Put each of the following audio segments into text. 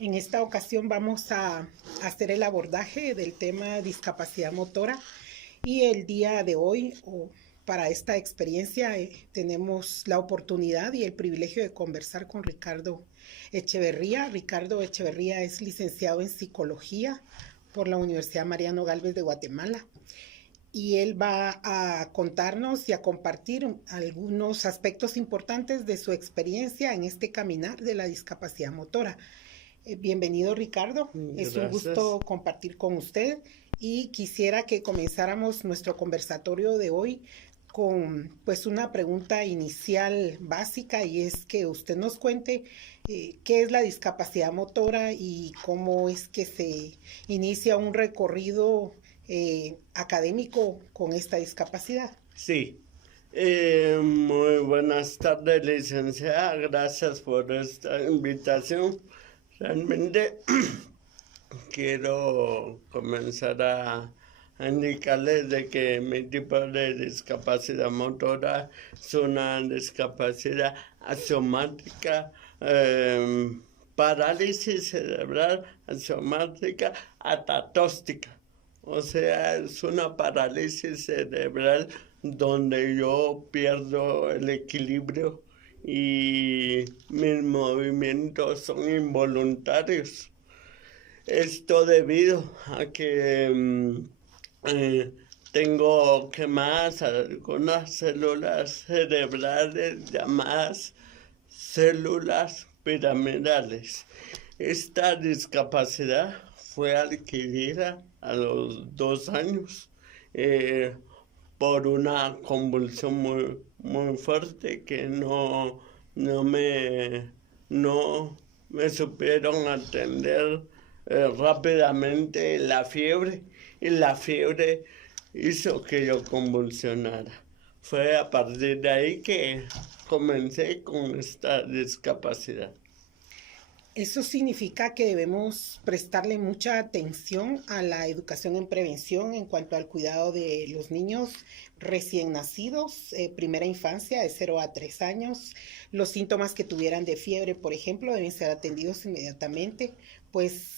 En esta ocasión vamos a hacer el abordaje del tema discapacidad motora y el día de hoy, para esta experiencia, tenemos la oportunidad y el privilegio de conversar con Ricardo Echeverría. Ricardo Echeverría es licenciado en psicología por la Universidad Mariano Gálvez de Guatemala y él va a contarnos y a compartir algunos aspectos importantes de su experiencia en este caminar de la discapacidad motora. Bienvenido, Ricardo. Es un Gracias. gusto compartir con usted y quisiera que comenzáramos nuestro conversatorio de hoy con pues una pregunta inicial básica, y es que usted nos cuente qué es la discapacidad motora y cómo es que se inicia un recorrido académico con esta discapacidad. Sí. Muy buenas tardes, licenciada. Gracias por esta invitación. Realmente quiero comenzar a indicarles de que mi tipo de discapacidad motora es una discapacidad asomática, parálisis cerebral asomática atatóstica. O sea, es una parálisis cerebral donde yo pierdo el equilibrio y mis movimientos son involuntarios. Esto debido a que tengo quemadas algunas células cerebrales llamadas células piramidales. Esta discapacidad fue adquirida a los 2 años por una convulsión muy fuerte que no me supieron atender rápidamente la fiebre, y la fiebre hizo que yo convulsionara. Fue a partir de ahí que comencé con esta discapacidad. Eso significa que debemos prestarle mucha atención a la educación en prevención en cuanto al cuidado de los niños recién nacidos, primera infancia de 0 a 3 años. Los síntomas que tuvieran de fiebre, por ejemplo, deben ser atendidos inmediatamente, pues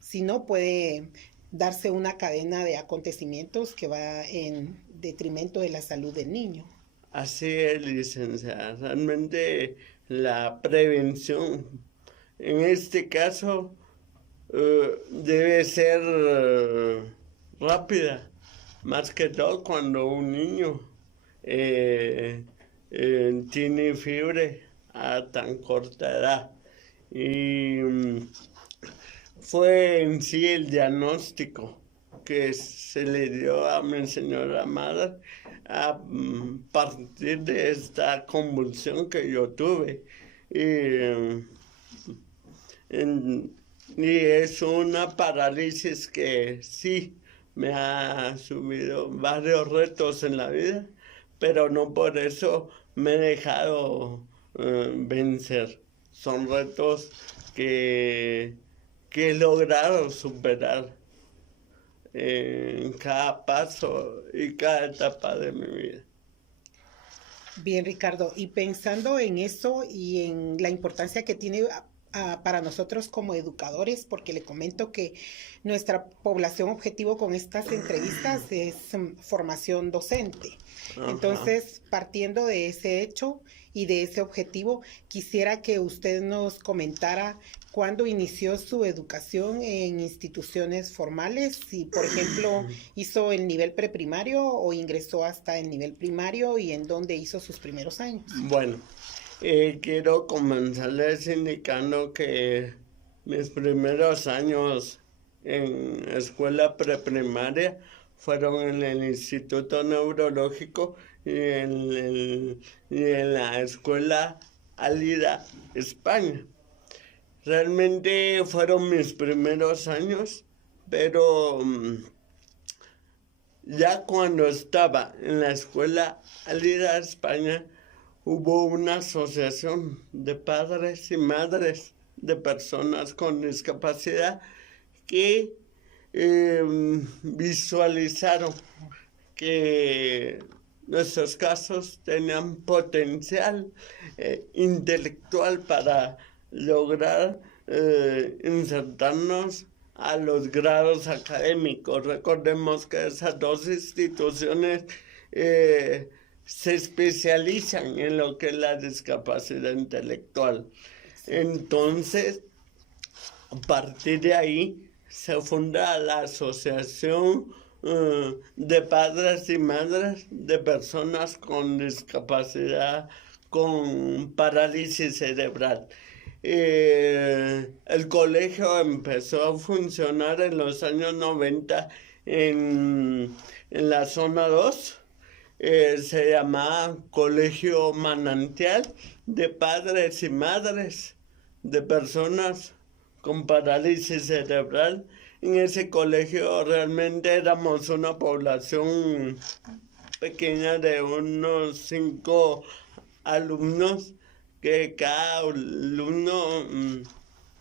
si no puede darse una cadena de acontecimientos que va en detrimento de la salud del niño. Así es, licenciada. Realmente la prevención en este caso debe ser rápida, más que todo cuando un niño tiene fiebre a tan corta edad. Y fue en sí el diagnóstico que se le dio a mi señora madre a partir de esta convulsión que yo tuve. Y es una parálisis que sí me ha subido varios retos en la vida, pero no por eso me he dejado vencer. Son retos que he logrado superar en cada paso y cada etapa de mi vida. Bien, Ricardo, y pensando en eso y en la importancia que tiene para nosotros como educadores, porque le comento que nuestra población objetivo con estas entrevistas es formación docente. Ajá. Entonces, partiendo de ese hecho y de ese objetivo, quisiera que usted nos comentara cuándo inició su educación en instituciones formales, si por ejemplo hizo el nivel preprimario o ingresó hasta el nivel primario, y en dónde hizo sus primeros años. Bueno, quiero comenzarles indicando que mis primeros años en escuela preprimaria fueron en el Instituto Neurológico y en la escuela Alida, España. Realmente fueron mis primeros años, pero ya cuando estaba en la escuela Alida, España, hubo una asociación de padres y madres de personas con discapacidad que visualizaron que nuestros casos tenían potencial intelectual para lograr insertarnos a los grados académicos. Recordemos que esas dos instituciones se especializan en lo que es la discapacidad intelectual. Entonces, a partir de ahí se funda la Asociación de Padres y Madres de Personas con Discapacidad, con parálisis cerebral. El colegio empezó a funcionar en los años 90 en la zona 2. Se llamaba Colegio Manantial de Padres y Madres de Personas con Parálisis Cerebral. En ese colegio realmente éramos una población pequeña de unos 5 alumnos, que cada alumno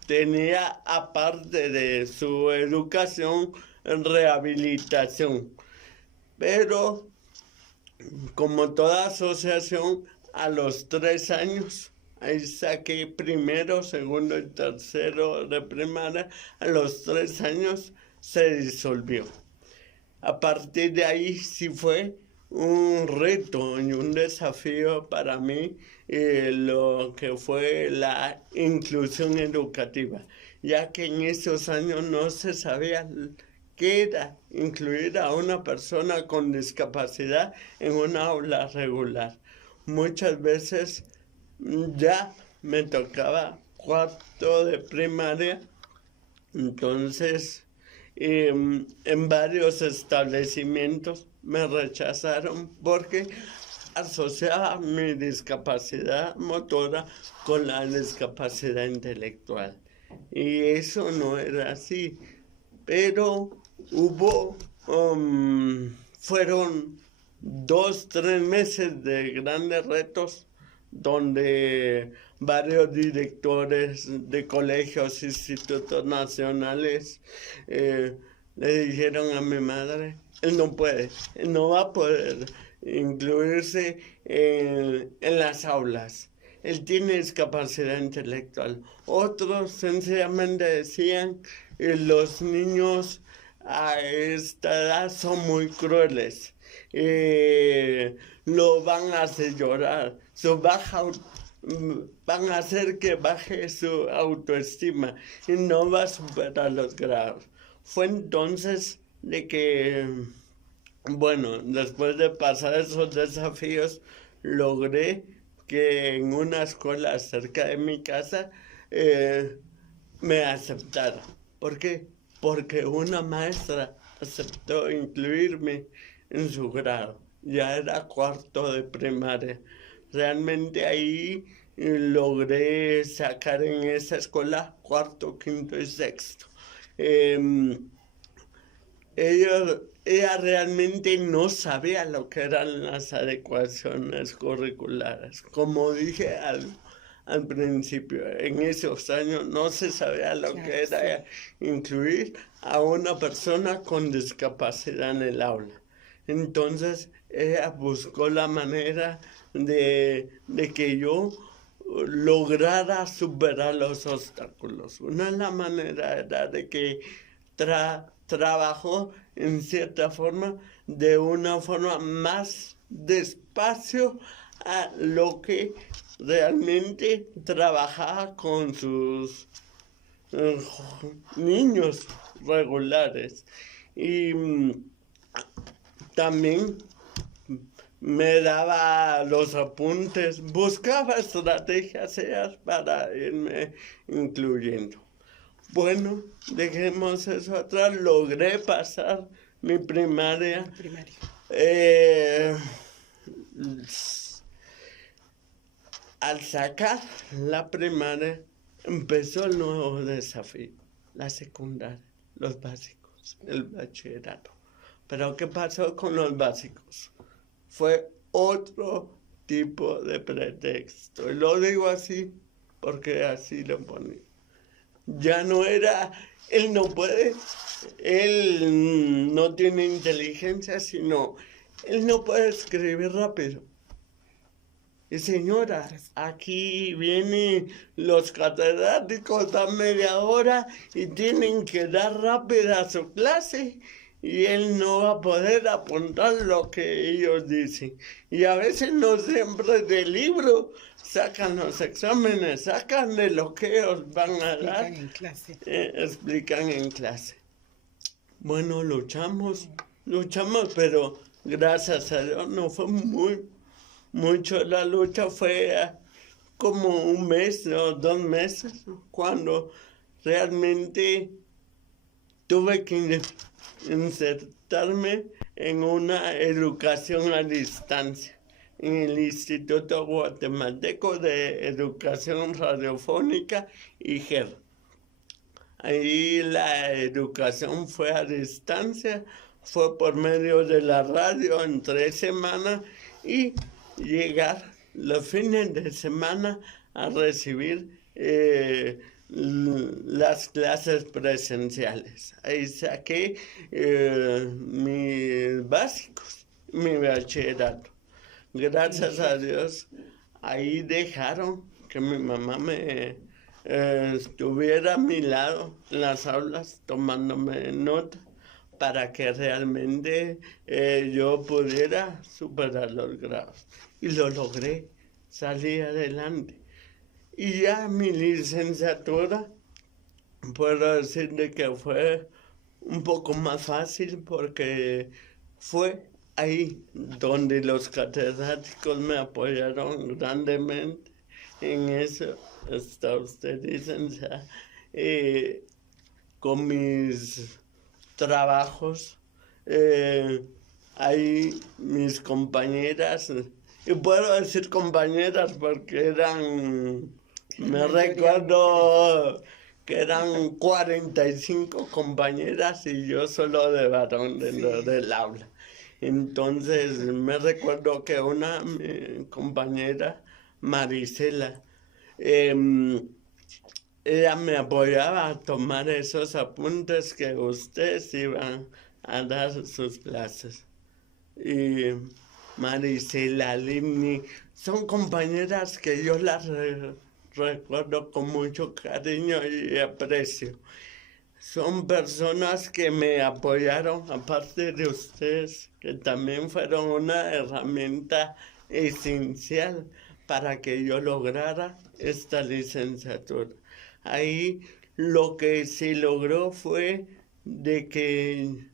tenía, aparte de su educación, rehabilitación. Pero, como toda asociación, a los 3 años, ahí saqué primero, segundo y tercero de primaria, a los 3 años se disolvió. A partir de ahí sí fue un reto y un desafío para mí lo que fue la inclusión educativa, ya que en esos años no se sabía qué era incluir a una persona con discapacidad en una aula regular. Muchas veces ya me tocaba cuarto de primaria, entonces en varios establecimientos me rechazaron porque asociaba mi discapacidad motora con la discapacidad intelectual. Y eso no era así. Pero fueron 2, 3 meses de grandes retos donde varios directores de colegios, institutos nacionales, le dijeron a mi madre: él no puede, él no va a poder incluirse en las aulas. Él tiene discapacidad intelectual. Otros sencillamente decían: los niños a esta edad son muy crueles, lo van a hacer llorar, van a hacer que baje su autoestima y no va a superar los grados. Fue entonces de que, bueno, después de pasar esos desafíos, logré que en una escuela cerca de mi casa me aceptara. ¿Por qué? Porque una maestra aceptó incluirme en su grado. Ya era cuarto de primaria. Realmente ahí logré sacar en esa escuela cuarto, quinto y sexto. Ella realmente no sabía lo que eran las adecuaciones curriculares. Como dije al principio, en esos años no se sabía lo que era incluir a una persona con discapacidad en el aula. Entonces ella buscó la manera de que yo lograra superar los obstáculos. Una de las maneras era de que trabajó en cierta forma, de una forma más despacio a lo que realmente trabajaba con sus niños regulares. Y también me daba los apuntes, buscaba estrategias para irme incluyendo. Bueno, dejemos eso atrás. Logré pasar mi primaria. Al sacar la primaria, empezó el nuevo desafío, la secundaria, los básicos, el bachillerato. Pero ¿qué pasó con los básicos? Fue otro tipo de pretexto. Y lo digo así porque así lo ponía. Ya no era, él no puede, él no tiene inteligencia, sino él no puede escribir rápido. Y señora, aquí vienen los catedráticos a media hora y tienen que dar rápida su clase y él no va a poder apuntar lo que ellos dicen. Y a veces no siempre del libro sacan los exámenes, sacan de lo que ellos van a dar. Explican en clase. Explican en clase. Bueno, luchamos, pero gracias a Dios no fue mucho la lucha, fue como un mes o 2 meses, cuando realmente tuve que insertarme en una educación a distancia, en el Instituto Guatemalteco de Educación Radiofónica, IGER. Ahí la educación fue a distancia, fue por medio de la radio en 3 semanas y llegar los fines de semana a recibir las clases presenciales. Ahí saqué mis básicos, mi bachillerato. Gracias a Dios, ahí dejaron que mi mamá me estuviera a mi lado en las aulas tomándome nota para que realmente yo pudiera superar los grados. Y lo logré, salí adelante. Y ya mi licenciatura, puedo decirle que fue un poco más fácil porque fue ahí donde los catedráticos me apoyaron grandemente. En eso está usted, licenciada, con mis trabajos. Ahí mis compañeras, y puedo decir compañeras porque me recuerdo que eran 45 compañeras y yo solo de varón dentro del aula. Entonces me recuerdo que una compañera, Marisela, ella me apoyaba a tomar esos apuntes que ustedes iban a dar sus clases. Y Marisela, Limni, son compañeras que yo las recuerdo con mucho cariño y aprecio. Son personas que me apoyaron, aparte de ustedes, que también fueron una herramienta esencial para que yo lograra esta licenciatura. Ahí lo que se logró fue de que,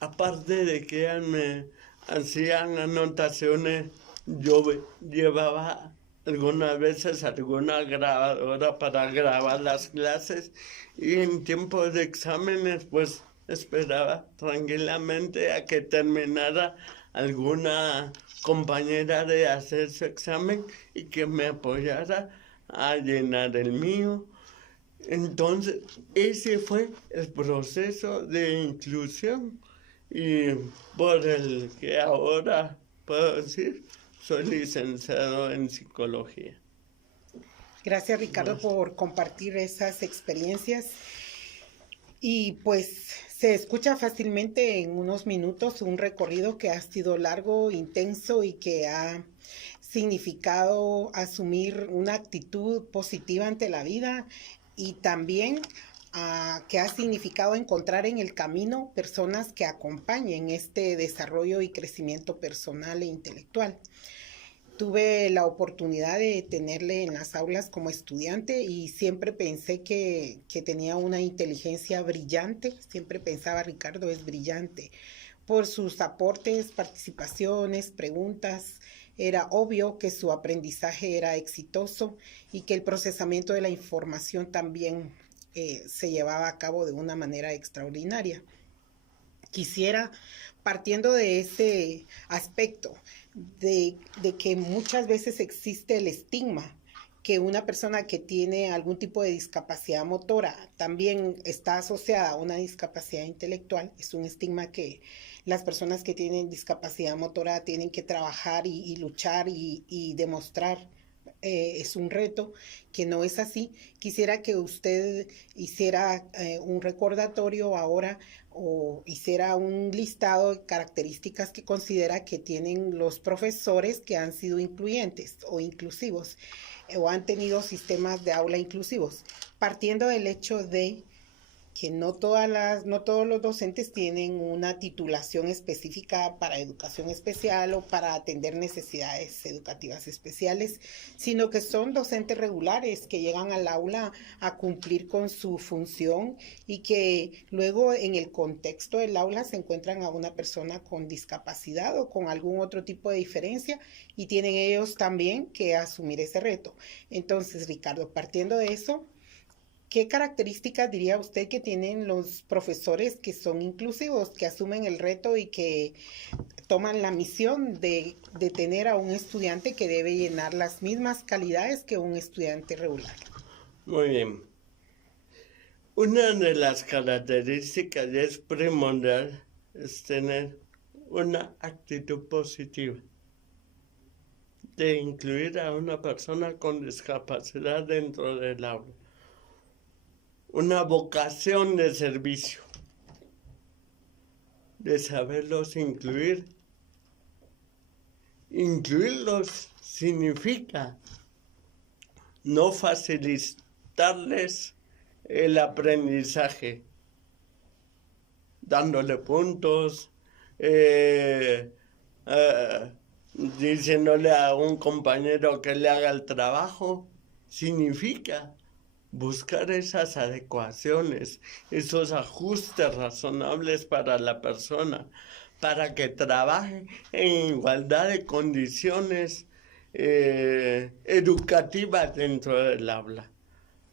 aparte de que me hacían anotaciones, yo llevaba algunas veces alguna grabadora para grabar las clases y en tiempos de exámenes pues esperaba tranquilamente a que terminara alguna compañera de hacer su examen y que me apoyara a llenar el mío. Entonces ese fue el proceso de inclusión y por el que ahora puedo decir soy licenciado en psicología. Gracias, Ricardo, por compartir esas experiencias. Y pues se escucha fácilmente en unos minutos un recorrido que ha sido largo, intenso y que ha significado asumir una actitud positiva ante la vida y también que ha significado encontrar en el camino personas que acompañen este desarrollo y crecimiento personal e intelectual. Tuve la oportunidad de tenerle en las aulas como estudiante y siempre pensé que tenía una inteligencia brillante. Siempre pensaba, Ricardo es brillante. Por sus aportes, participaciones, preguntas, era obvio que su aprendizaje era exitoso y que el procesamiento de la información también se llevaba a cabo de una manera extraordinaria. Quisiera, partiendo de ese aspecto, de que muchas veces existe el estigma que una persona que tiene algún tipo de discapacidad motora también está asociada a una discapacidad intelectual. Es un estigma que las personas que tienen discapacidad motora tienen que trabajar y luchar y demostrar es un reto, que no es así. Quisiera que usted hiciera un recordatorio ahora o hiciera un listado de características que considera que tienen los profesores que han sido incluyentes o inclusivos o han tenido sistemas de aula inclusivos, partiendo del hecho de que no todos los docentes tienen una titulación específica para educación especial o para atender necesidades educativas especiales, sino que son docentes regulares que llegan al aula a cumplir con su función y que luego en el contexto del aula se encuentran a una persona con discapacidad o con algún otro tipo de diferencia y tienen ellos también que asumir ese reto. Entonces, Ricardo, partiendo de eso, ¿qué características diría usted que tienen los profesores que son inclusivos, que asumen el reto y que toman la misión de tener a un estudiante que debe llenar las mismas calidades que un estudiante regular? Muy bien. Una de las características es primordial es tener una actitud positiva de incluir a una persona con discapacidad dentro del aula. Una vocación de servicio, de saberlos incluir. Incluirlos significa no facilitarles el aprendizaje, dándole puntos, diciéndole a un compañero que le haga el trabajo. Significa buscar esas adecuaciones, esos ajustes razonables para la persona, para que trabaje en igualdad de condiciones educativas dentro del aula.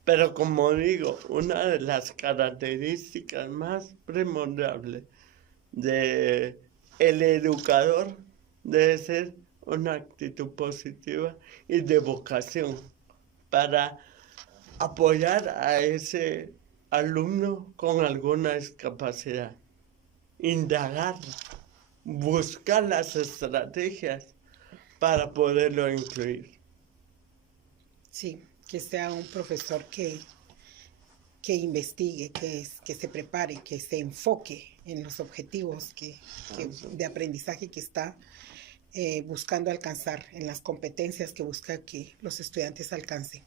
Pero como digo, una de las características más primordiales de el educador debe ser una actitud positiva y de vocación para apoyar a ese alumno con alguna discapacidad, indagar, buscar las estrategias para poderlo incluir. Sí, que sea un profesor que investigue, que se prepare, que se enfoque en los objetivos de aprendizaje que está buscando alcanzar, en las competencias que busca que los estudiantes alcancen.